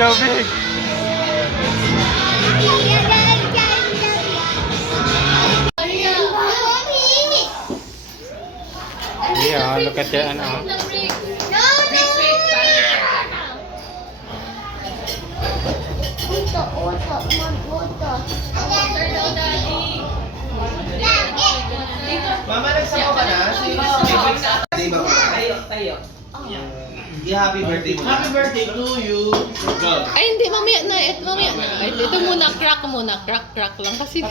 so big. Yeah, look at that. Mama, nagsama ka na? Tayo. Happy birthday mo. Happy birthday to you. Go. Ay, hindi. Mamaya na. Mamaya na. Ito muna. Crack muna. Crack lang. Kasi...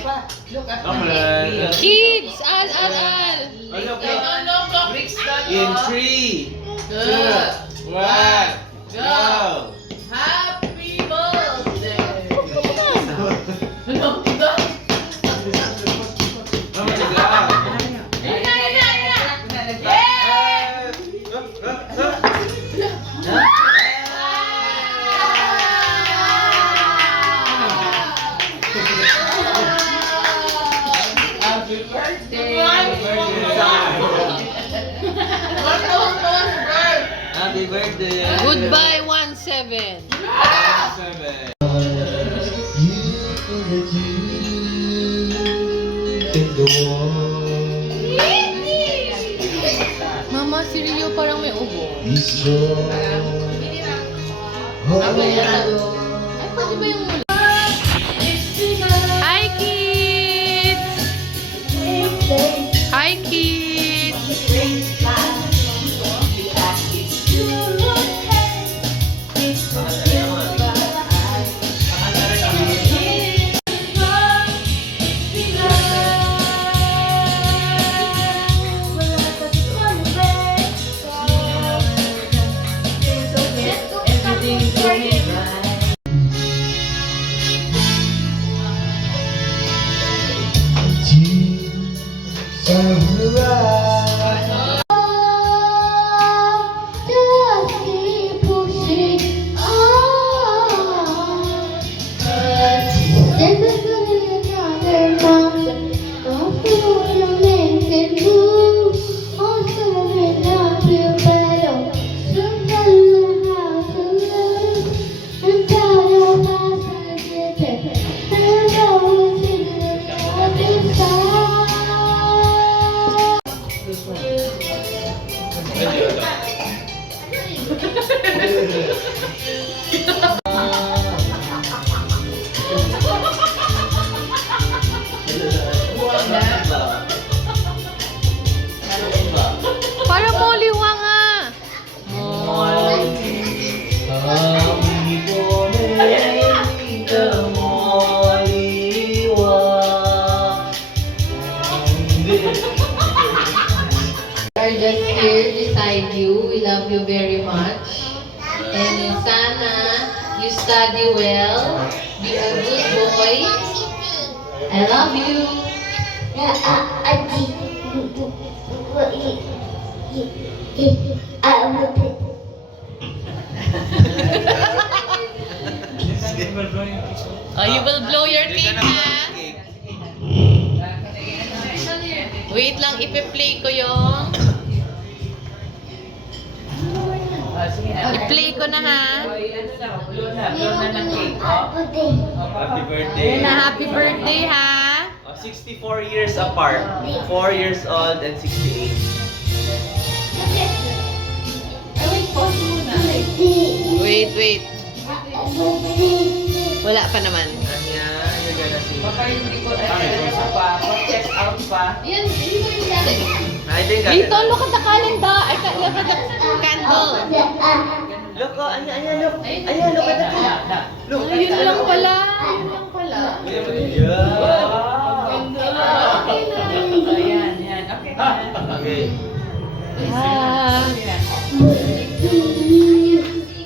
Kids! Al! In 3, 2, 1, go! Happy birthday! Happy birthday! Goodbye, 1-7. Mama, si Rio parang may ubo. Ay, pwede ba yung mula? Hi, kids! Hi, kids! Para moliwa nga. Are just here beside you. We love you very much. And sana you study well. Be a good boy. I love you. Oh, you will blow your cake, ha? Wait lang, ipe-play ko yung... I-play ko na, ha? Happy birthday! Happy birthday, ha? 64 years apart. 4 years old and 68. Wait. Wala pa naman. Anya, you're gonna see. Check out pa. I think Dito, look at the calendar. Look at the candle. Look, Anya, look. Anya, look at that. Look, Ayun lang pala. Ayan. Okay.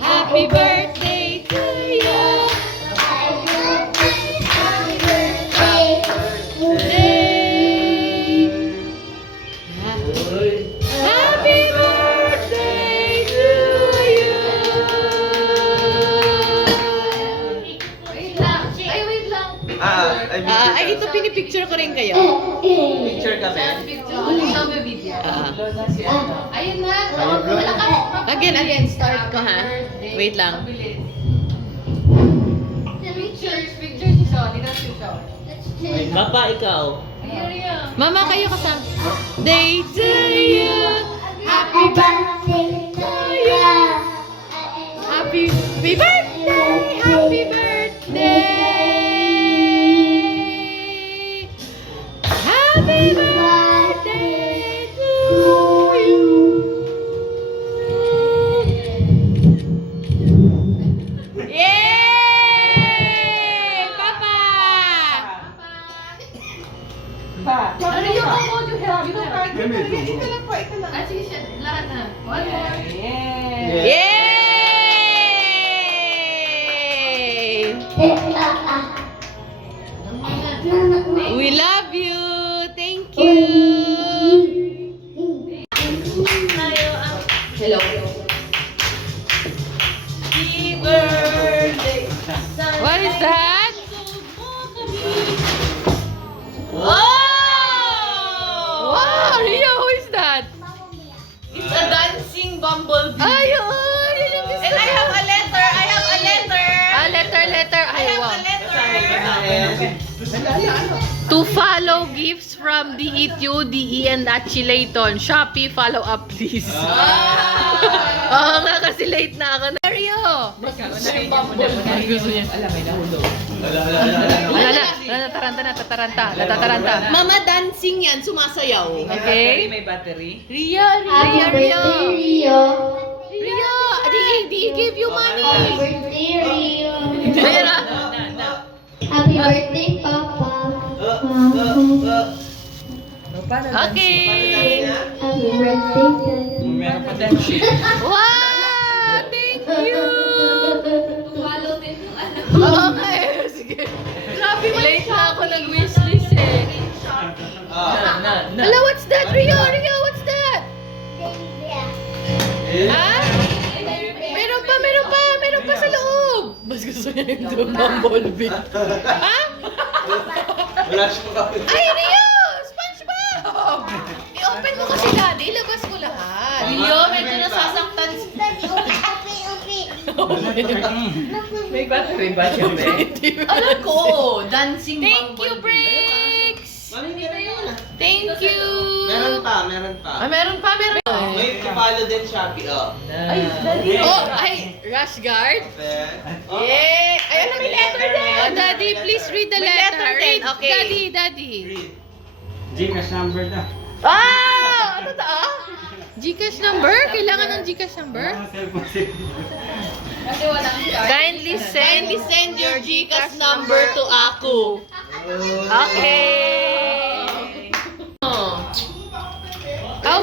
Happy birthday to you. Happy birthday to you. Wait lang. Ay, ito pinipicture ko rin kayo. Picture kami. Ayun na. Again, start ko, ha? Wait lang. Papa, ikaw. Mama, kayo kasama. Day to you. Happy birthday to you. Happy birthday. Happy birthday. Happy birthday to you. Yay! Papa! Ano yung amount you have? You don't have. Ah, sige siya. Lahat na. One more. Yeah. Yay! We love you. Thank you. Hello. Happy birthday. What is that? Oh! Wow, Rio, who is that? It's a dancing bumblebee. Ay, oh, yun yung gusto And I ko. have a letter. I have a letter. Ah, letter. I Ay, have wow. a letter. To follow gifts from DE2, DE, and Achilayton. Shopee, follow up please. Oo nga, kasi late na ako. Rio! Dancing bumblebee. Gusto niya. Tataranta. Mama dancing yan, sumasayaw. Okay? May battery. Rio! DE give you money. Mayra. Happy birthday, Papa. Okay. Happy birthday, Daddy. Meron pa din. Wow! Thank you! Oo nga eh. Sige. Grabe, late na ako nag-wishlist eh. Hello, what's that? Rio, what's that? Ha? Meron pa sa loob. Mas gusto niya yung Bumblebee. Ha? Ay, Rio! SpongeBob! I-open mo kasi, Daddy. Ilabas mo lahat. Rio, medyo nasasaktan. May battery ba siya, Alam ko, dancing Thank you, bumblebee. Bricks! Thank you! Meron pa. Ah, meron pa. May follow din Shopee, oh. Ay, dali. Oh, ay, Rush Guard. Oh. Yay! Ay, ano, may letter din. Oh, Daddy, please read the May letter. letter din, Read, okay. Daddy. Gcash number na. Ah! Totoo? Gcash number? Kailangan ng Gcash number? Kasi walang Kindly send your Gcash number to Aku. Okay. Oh. How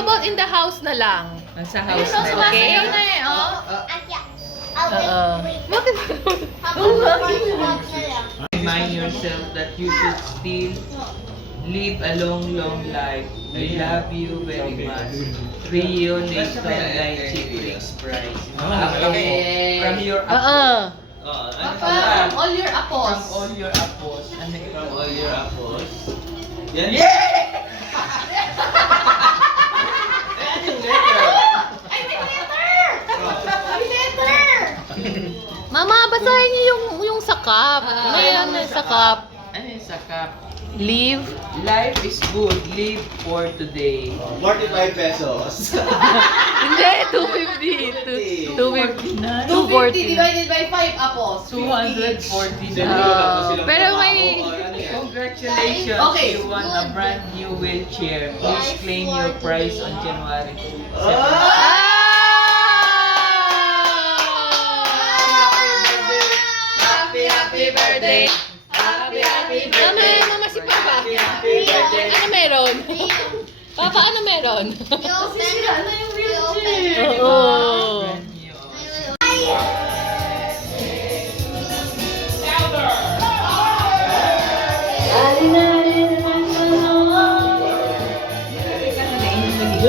about in the house na lang? Sa house Ayun, na. sumasayaw na eh, oh. Oo. Bakit? Remind yourself that you should still live a long life. We love you very much. Rio Nathan Light Bricks Prize. From your Oo. Oh, Papa, from all your apos. From all your apples. Ano yun? From all your apples. Yan. Ay, may letter! May letter! Mama, basahin niyo yung sakap. Ngayon may sakap. Ano yung sakap? Leave. Life is good. Live for today. 45 pesos. Hindi, 250. 250. 250 divided by 5 apos. 240. Pero may... Congratulations! Okay. You won a brand new wheelchair. Please claim your prize on January 7. Happy birthday! Mama, si Papa. Ano meron? Papa, ano meron? Sira na yung wheelchair. Oo. Brand new. Alina!